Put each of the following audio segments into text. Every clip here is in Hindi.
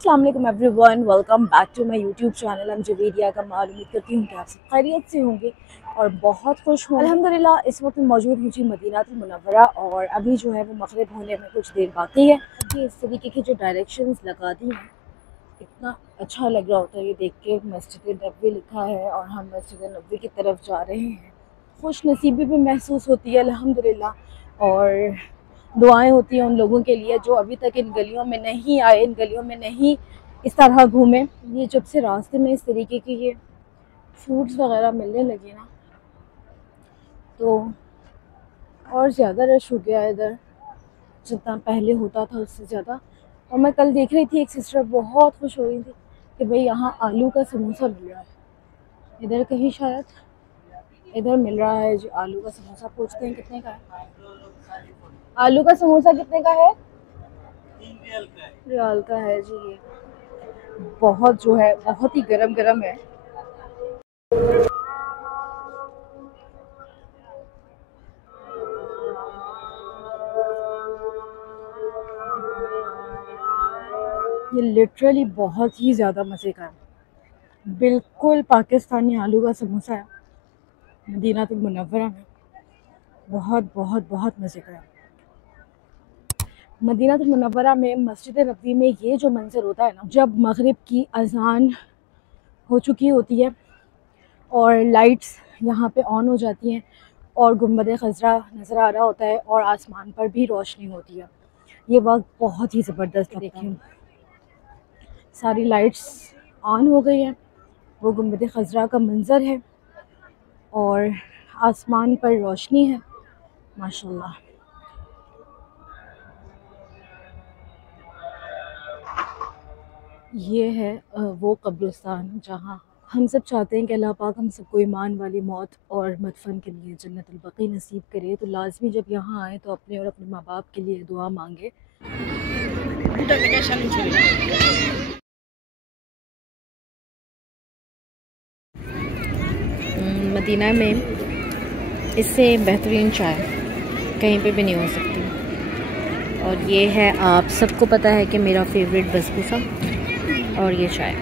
अस्सलाम वालेकुम everyone, welcome back to my YouTube channel. हम जवेदिया का उम्मीद करती हूँ कि आप सब खैरियत से होंगे और बहुत खुश हूँ अल्हम्दुलिल्लाह। इस वक्त मौजूद हूँ जी मदीनातुल मुनव्वरा और अभी जो है वो मगरिब होने में कुछ देर बाकी है। अभी इस तरीके की जो डायरेक्शंस लगा दी हैं, इतना अच्छा लग रहा होता है ये देख के। मस्जिद नबवी लिखा है और हम मस्जिद नबवी की तरफ जा रहे हैं। खुश नसीबी भी महसूस होती है अल्हम्दुलिल्लाह, और दुआएं होती हैं उन लोगों के लिए जो अभी तक इन गलियों में नहीं आए, इन गलियों में नहीं इस तरह घूमे। ये जब से रास्ते में इस तरीके की ये फ्रूट्स वगैरह मिलने लगे ना, तो और ज़्यादा रश हो गया है इधर, जितना पहले होता था उससे ज़्यादा। और मैं कल देख रही थी, एक सिस्टर बहुत खुश हो रही थी कि भाई यहाँ आलू का समोसा मिल रहा है। इधर कहीं शायद इधर मिल रहा है जी आलू का समोसा। पूछते हैं कितने का है आलू का समोसा, कितने का है? रियाल का है जी। ये बहुत जो है बहुत ही गरम गरम है। ये लिटरली बहुत ही ज़्यादा मज़े का है, बिल्कुल पाकिस्तानी आलू का समोसा है मदीनातुल मुनव्वरा में। बहुत बहुत बहुत मज़े का है। मदीनातुल मुनव्वरा में मस्जिद नबवी में ये जो मंजर होता है ना, जब मगरिब की अजान हो चुकी होती है और लाइट्स यहाँ पे ऑन हो जाती हैं और गुंबद खज़रा नज़र आ रहा होता है और आसमान पर भी रोशनी होती है, ये वक्त बहुत ही ज़बरदस्त। देखिए सारी लाइट्स ऑन हो गई हैं, वो गुंबद खज़रा का मंज़र है और आसमान पर रोशनी है माशाल्लाह। ये है वो कब्रिस्तान जहाँ हम सब चाहते हैं कि अल्लाह पाक हम सबको ईमान वाली मौत और मदफन के लिए जन्नतुल बक़ी नसीब करे। तो लाजमी जब यहाँ आए तो अपने और अपने माँ बाप के लिए दुआ मांगे। मदीना में इससे बेहतरीन चाय कहीं पे भी नहीं हो सकती। और ये है, आप सबको पता है कि मेरा फेवरेट बसबूसा और ये चाय।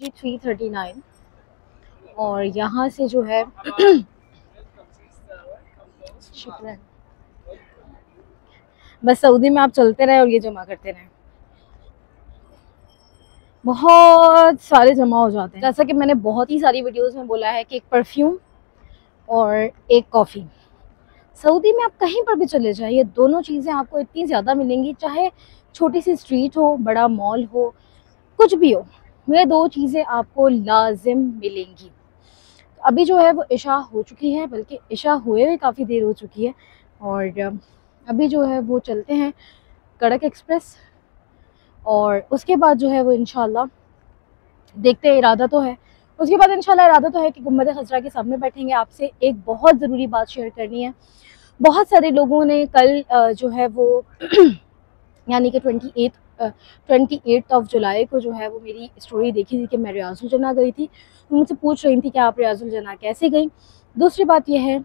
जी 339 और यहाँ से जो है शुक्र, बस सऊदी में आप चलते रहे और ये जमा करते रहे, बहुत सारे जमा हो जाते हैं। जैसा कि मैंने बहुत ही सारी वीडियोस में बोला है कि एक परफ्यूम और एक कॉफ़ी, सऊदी में आप कहीं पर भी चले जाए ये दोनों चीज़ें आपको इतनी ज़्यादा मिलेंगी, चाहे छोटी सी स्ट्रीट हो, बड़ा मॉल हो, कुछ भी हो, ये दो चीज़ें आपको लाजिम मिलेंगी। अभी जो है वो इशा हो चुकी है, बल्कि इशा हुए हुए काफ़ी देर हो चुकी है और अभी जो है वो चलते हैं कड़क एक्सप्रेस और उसके बाद जो है वो इंशाल्लाह देखते हैं, इरादा तो है उसके बाद इंशाल्लाह इरादा तो है कि गुंबद खज़रा के सामने बैठेंगे। आपसे एक बहुत ज़रूरी बात शेयर करनी है। बहुत सारे लोगों ने कल जो है वो यानी कि 28 ऑफ जुलाई को जो है वो मेरी स्टोरी देखी थी कि मैं रियाजुल जना गई थी। तो मुझसे पूछ रही थी कि आप रियाजुल जना कैसे गई। दूसरी बात यह है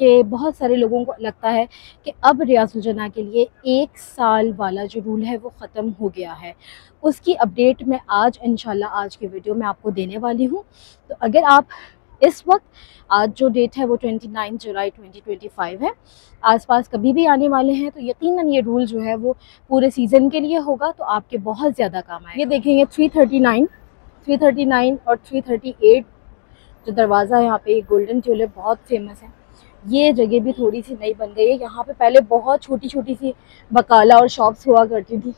कि बहुत सारे लोगों को लगता है कि अब रियाजुल जना के लिए 1 साल वाला जो रूल है वो ख़त्म हो गया है। उसकी अपडेट मैं आज इंशाल्लाह आज के वीडियो में आपको देने वाली हूँ। तो अगर आप इस वक्त, आज जो डेट है वो 29 जुलाई 2025 है, आसपास कभी भी आने वाले हैं तो यकीनन ये रूल जो है वो पूरे सीज़न के लिए होगा, तो आपके बहुत ज़्यादा काम आए। ये देखेंगे 339 और 338 जो दरवाज़ा है यहाँ पे, ये गोल्डन ट्यूलिप बहुत फेमस है। ये जगह भी थोड़ी सी नई बन गई है। यहाँ पे पहले बहुत छोटी छोटी सी बकाला और शॉप्स हुआ करती थी,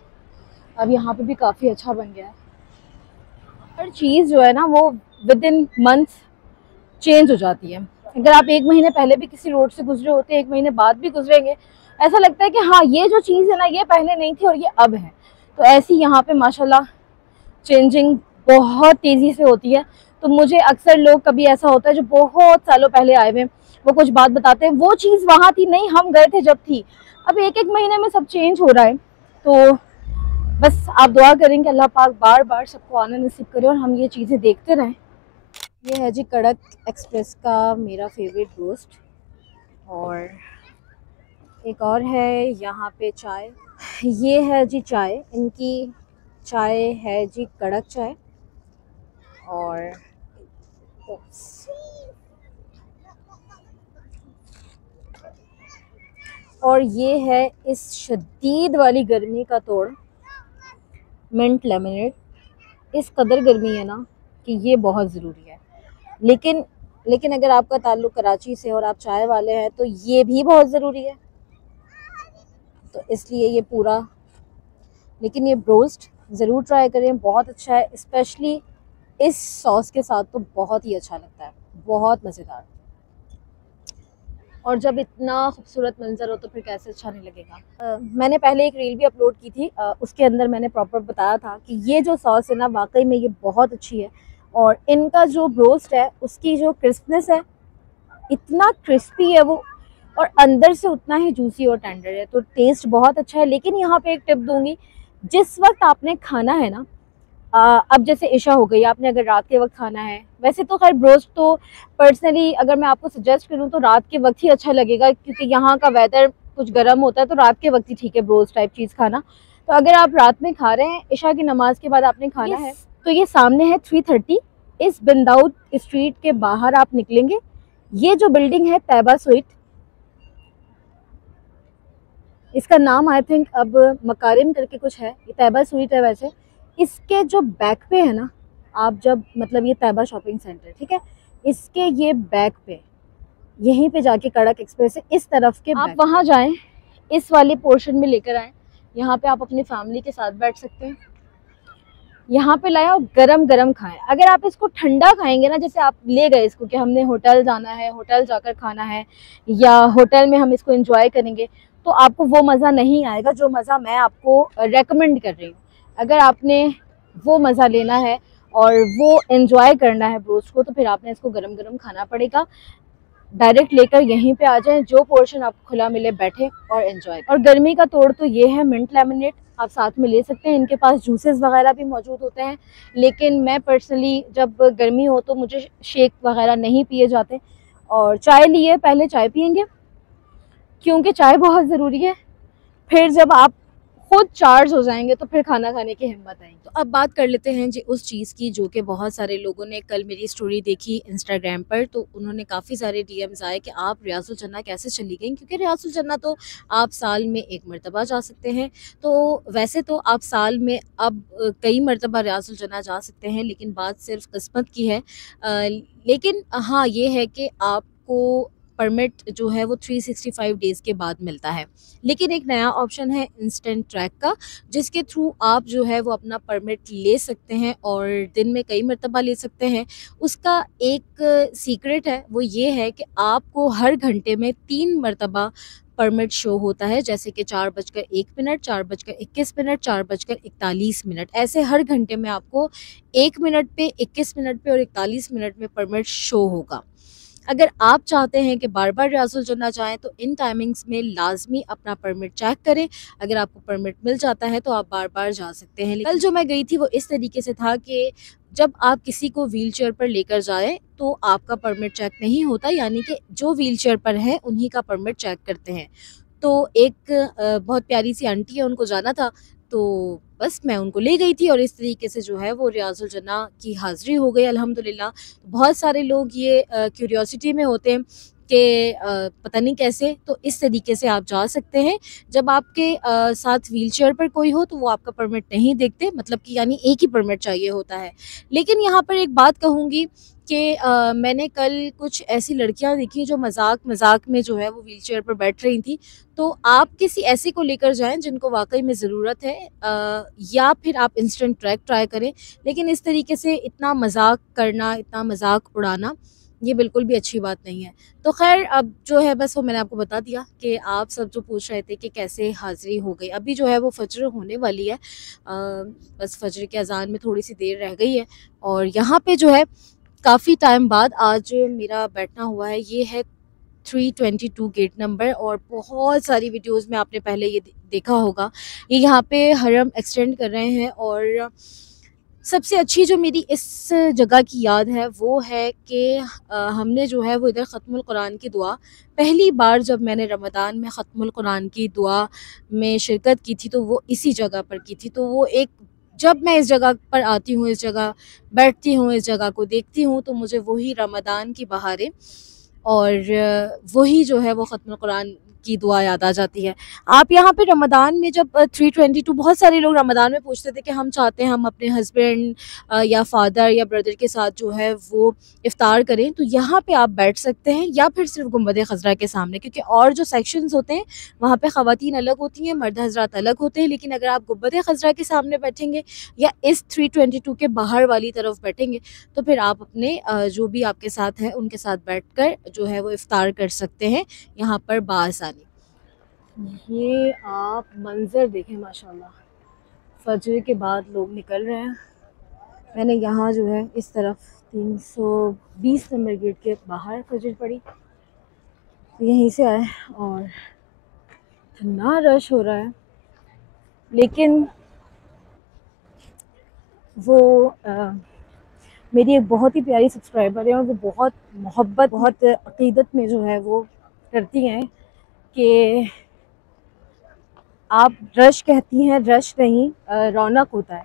अब यहाँ पे भी काफ़ी अच्छा बन गया है। हर चीज़ जो है ना वो विद इन मंथ्स चेंज हो जाती है। अगर आप 1 महीने पहले भी किसी रोड से गुजरे होते हैं, 1 महीने बाद भी गुजरेंगे, ऐसा लगता है कि हाँ ये जो चीज़ है ना ये पहले नहीं थी और ये अब है। तो ऐसी यहाँ पे माशाल्लाह चेंजिंग बहुत तेज़ी से होती है। तो मुझे अक्सर लोग, कभी ऐसा होता है जो बहुत सालों पहले आए हुए, वो कुछ बात बताते हैं, वो चीज़ वहाँ थी नहीं, हम गए थे जब थी। अब 1-1 महीने में सब चेंज हो रहा है। तो बस आप दुआ करें कि अल्लाह पाक बार बार सबको आना नसीब करे और हम ये चीज़ें देखते रहें। ये है जी कड़क एक्सप्रेस का मेरा फेवरेट रोस्ट, और एक और है यहाँ पे चाय। ये है जी चाय, इनकी चाय है जी कड़क चाय। और ये है इस शदीद वाली गर्मी का तोड़, मिंट लेमनेड। इस कदर गर्मी है ना कि ये बहुत ज़रूरी है। लेकिन अगर आपका ताल्लुक़ कराची से और आप चाय वाले हैं तो ये भी बहुत ज़रूरी है, तो इसलिए ये पूरा। लेकिन ये ब्रोस्ट ज़रूर ट्राई करें, बहुत अच्छा है, स्पेशली इस सॉस के साथ तो बहुत ही अच्छा लगता है, बहुत मज़ेदार। और जब इतना खूबसूरत मंजर हो तो फिर कैसे अच्छा नहीं लगेगा। मैंने पहले एक रील भी अपलोड की थी, उसके अंदर मैंने प्रॉपर बताया था कि ये जो सॉस है ना वाकई में ये बहुत अच्छी है। और इनका जो ब्रोस्ट है उसकी जो क्रिस्पनेस है, इतना क्रिस्पी है वो, और अंदर से उतना ही जूसी और टेंडर है, तो टेस्ट बहुत अच्छा है। लेकिन यहाँ पे एक टिप दूंगी, जिस वक्त आपने खाना है ना, अब जैसे इशा हो गई, आपने अगर रात के वक्त खाना है, वैसे तो खैर ब्रोस्ट तो पर्सनली अगर मैं आपको सजेस्ट करूँ तो रात के वक्त ही अच्छा लगेगा, क्योंकि यहाँ का वेदर कुछ गर्म होता है, तो रात के वक्त ही ठीक है ब्रोस्ट टाइप चीज़ खाना। तो अगर आप रात में खा रहे हैं, इशा की नमाज के बाद आपने खाना है, तो ये सामने है 330, इस बिंदाउद स्ट्रीट के बाहर आप निकलेंगे, ये जो बिल्डिंग है तैयबा स्वीट, इसका नाम आई थिंक अब मकारिम करके कुछ है, ये तैयबा स्वीट है वैसे। इसके जो बैक पे है ना, आप जब मतलब ये तैयबा शॉपिंग सेंटर, ठीक है, इसके ये बैक पे, यहीं पे जाके कड़क एक्सप्रेस है, इस तरफ के आप वहाँ जाएं, इस वाले पोर्शन में लेकर आएँ, यहाँ पे आप अपनी फैमिली के साथ बैठ सकते हैं, यहाँ पे लाएं और गरम गरम खाएं। अगर आप इसको ठंडा खाएंगे ना, जैसे आप ले गए इसको कि हमने होटल जाना है, होटल जाकर खाना है, या होटल में हम इसको एंजॉय करेंगे, तो आपको वो मज़ा नहीं आएगा जो मज़ा मैं आपको रेकमेंड कर रही हूँ। अगर आपने वो मज़ा लेना है और वो एंजॉय करना है ब्रोस्ट को, तो फिर आपने इसको गरम गरम खाना पड़ेगा। डायरेक्ट लेकर यहीं पे आ जाएं, जो पोर्शन आपको खुला मिले बैठे और एंजॉय। और गर्मी का तोड़ तो ये है मिंट लेमनेड, आप साथ में ले सकते हैं, इनके पास जूसेस वगैरह भी मौजूद होते हैं। लेकिन मैं पर्सनली जब गर्मी हो तो मुझे शेक वगैरह नहीं पिए जाते, और चाय लिए पहले चाय पियेंगे, क्योंकि चाय बहुत ज़रूरी है। फिर जब आप खुद चार्ज हो जाएंगे तो फिर खाना खाने की हिम्मत आएगी। तो अब बात कर लेते हैं जी उस चीज़ की जो कि बहुत सारे लोगों ने कल मेरी स्टोरी देखी इंस्टाग्राम पर, तो उन्होंने काफ़ी सारे डीएम्स आए कि आप रियासुल जन्ना कैसे चली गई, क्योंकि रियासुल जन्ना तो आप साल में एक मरतबा जा सकते हैं। तो वैसे तो आप साल में अब कई मरतबा रियासुल जन्ना जा सकते हैं, लेकिन बात सिर्फ किस्मत की है। लेकिन हाँ ये है कि आपको परमिट जो है वो 365 डेज़ के बाद मिलता है। लेकिन एक नया ऑप्शन है इंस्टेंट ट्रैक का, जिसके थ्रू आप जो है वो अपना परमिट ले सकते हैं और दिन में कई मरतबा ले सकते हैं। उसका एक सीक्रेट है, वो ये है कि आपको हर घंटे में 3 मरतबा परमिट शो होता है, जैसे कि 4:01, 4:21, 4:41, ऐसे हर घंटे में आपको 1 मिनट पे, 21 मिनट पे और 41 मिनट में परमिट शो होगा। अगर आप चाहते हैं कि बार-बार रियासुल जन्ना जाएँ तो इन टाइमिंग्स में लाज़मी अपना परमिट चेक करें। अगर आपको परमिट मिल जाता है तो आप बार-बार जा सकते हैं। कल जो मैं गई थी वो इस तरीके से था कि जब आप किसी को व्हीलचेयर पर लेकर जाएँ तो आपका परमिट चेक नहीं होता, यानी कि जो व्हीलचेयर पर हैं उन्हीं का परमिट चेक करते हैं। तो एक बहुत प्यारी सी आंटी है, उनको जाना था, तो बस मैं उनको ले गई थी और इस तरीके से जो है वो रियासुल जन्ना की हाज़िरी हो गई अल्हम्दुलिल्लाह। बहुत सारे लोग ये क्यूरियोसिटी में होते हैं कि पता नहीं कैसे, तो इस तरीके से आप जा सकते हैं। जब आपके साथ व्हीलचेयर पर कोई हो तो वो आपका परमिट नहीं देखते, मतलब कि यानी एक ही परमिट चाहिए होता है। लेकिन यहाँ पर एक बात कहूँगी कि मैंने कल कुछ ऐसी लड़कियाँ देखी जो मज़ाक में जो है वो व्हीलचेयर पर बैठ रही थी। तो आप किसी ऐसे को लेकर जाएँ जिनको वाक़ई में ज़रूरत है, या फिर आप इंस्टेंट ट्रैक ट्राई करें। लेकिन इस तरीके से इतना मज़ाक करना, इतना मज़ाक उड़ाना, ये बिल्कुल भी अच्छी बात नहीं है। तो ख़ैर अब जो है बस वो मैंने आपको बता दिया कि आप सब जो पूछ रहे थे कि कैसे हाज़िरी हो गई। अभी जो है वो फ़ज्र होने वाली है। बस फ़ज्र की अज़ान में थोड़ी-सी देर रह गई है, और यहाँ पे जो है काफ़ी टाइम बाद आज मेरा बैठना हुआ है। ये है 322 गेट नंबर, और बहुत सारी वीडियोज़ में आपने पहले ये देखा होगा, ये यहाँ पे हरम एक्सटेंड कर रहे हैं। और सबसे अच्छी जो मेरी इस जगह की याद है वो है कि हमने जो है वो इधर ख़त्मुल कुरान की दुआ, पहली बार जब मैंने रमज़ान में ख़त्मुल कुरान की दुआ में शिरकत की थी तो वो इसी जगह पर की थी। तो वो एक, जब मैं इस जगह पर आती हूँ, इस जगह बैठती हूँ, इस जगह को देखती हूँ, तो मुझे वही रमज़ान की बहारें और वही जो है वो ख़त्मुल कुरान की दुआ याद आ जाती है। आप यहाँ पे रमज़ान में जब 322, बहुत सारे लोग रमज़ान में पूछते थे कि हम चाहते हैं हम अपने हस्बैंड या फादर या ब्रदर के साथ जो है वो इफ़्तार करें, तो यहाँ पे आप बैठ सकते हैं, या फिर सिर्फ गुंबद खज़रा के सामने, क्योंकि और जो सेक्शंस होते हैं वहाँ पे ख़वातीन अलग होती हैं, मर्द हज़रात अलग होते हैं। लेकिन अगर आप गुंबद खज़रा के सामने बैठेंगे या इस 322 के बाहर वाली तरफ बैठेंगे, तो फिर आप अपने जो भी आपके साथ है उनके साथ बैठकर जो है वो इफ़्तार कर सकते हैं यहाँ पर बासानी। ये आप मंज़र देखें माशाल्लाह, फजर के बाद लोग निकल रहे हैं। मैंने यहाँ जो है इस तरफ 320 नंबर गेट के बाहर फजर पड़ी, तो यहीं से आए और इतना रश हो रहा है। लेकिन वो मेरी एक बहुत ही प्यारी सब्सक्राइबर है और वो बहुत मोहब्बत, बहुत अक़ीदत में जो है वो करती हैं कि आप रश कहती हैं, रश नहीं, रौनक होता है।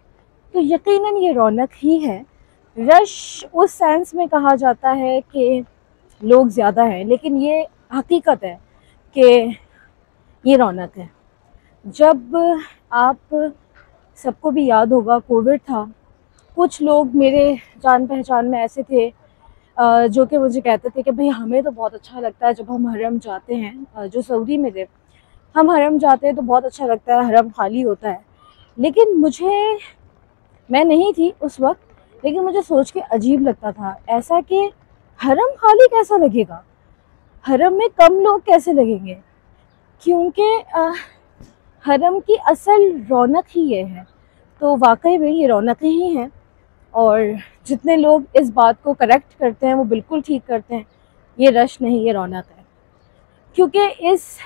तो यकीनन ये रौनक ही है। रश उस सेंस में कहा जाता है कि लोग ज़्यादा हैं, लेकिन ये हकीकत है कि ये रौनक है। जब आप सबको भी याद होगा कोविड था, कुछ लोग मेरे जान पहचान में ऐसे थे जो कि मुझे कहते थे कि भाई हमें तो बहुत अच्छा लगता है जब हम हरम जाते हैं, जो सऊदी में थे, हम हरम जाते हैं तो बहुत अच्छा लगता है, हरम खाली होता है। लेकिन मैं नहीं थी उस वक्त, लेकिन मुझे सोच के अजीब लगता था ऐसा कि हरम खाली कैसा लगेगा, हरम में कम लोग कैसे लगेंगे, क्योंकि हरम की असल रौनक ही ये है। तो वाकई में ये रौनकें ही हैं, और जितने लोग इस बात को करेक्ट करते हैं वो बिल्कुल ठीक करते हैं। ये रश नहीं, ये रौनक है, क्योंकि इस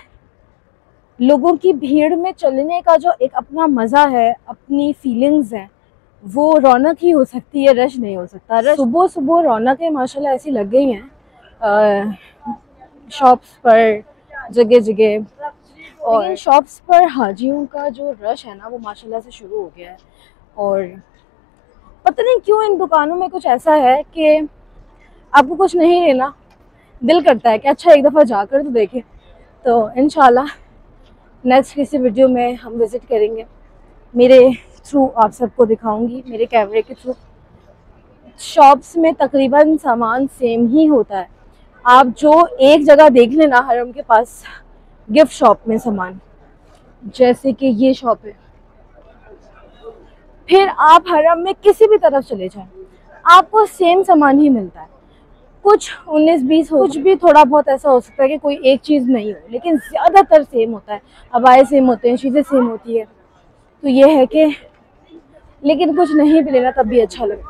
लोगों की भीड़ में चलने का जो एक अपना मज़ा है, अपनी फीलिंग्स हैं, वो रौनक ही हो सकती है, रश नहीं हो सकता। सुबह सुबह रौनकें माशाल्लाह ऐसी लग गई हैं शॉप्स पर, जगह जगह। और शॉप्स पर हाजियों का जो रश है ना वो माशाल्लाह से शुरू हो गया है। और पता नहीं क्यों इन दुकानों में कुछ ऐसा है कि आपको कुछ नहीं लेना, दिल करता है कि अच्छा एक दफ़ा जाकर तो देखें। तो इंशाल्लाह नेक्स्ट किसी वीडियो में हम विज़िट करेंगे, मेरे थ्रू आप सबको दिखाऊंगी, मेरे कैमरे के थ्रू। शॉप्स में तकरीबन सामान सेम ही होता है। आप जो एक जगह देख लेना हरम के पास गिफ्ट शॉप में सामान, जैसे कि ये शॉप है, फिर आप हरम में किसी भी तरफ चले जाएं आपको सेम सामान ही मिलता है। कुछ 19-20 हो, कुछ भी थोड़ा बहुत ऐसा हो सकता है कि कोई एक चीज़ नहीं हो, लेकिन ज़्यादातर सेम होता है। अबाए सेम होते हैं, चीज़ें सेम होती है। तो ये है कि लेकिन कुछ नहीं भी लेना तब भी अच्छा लगता है।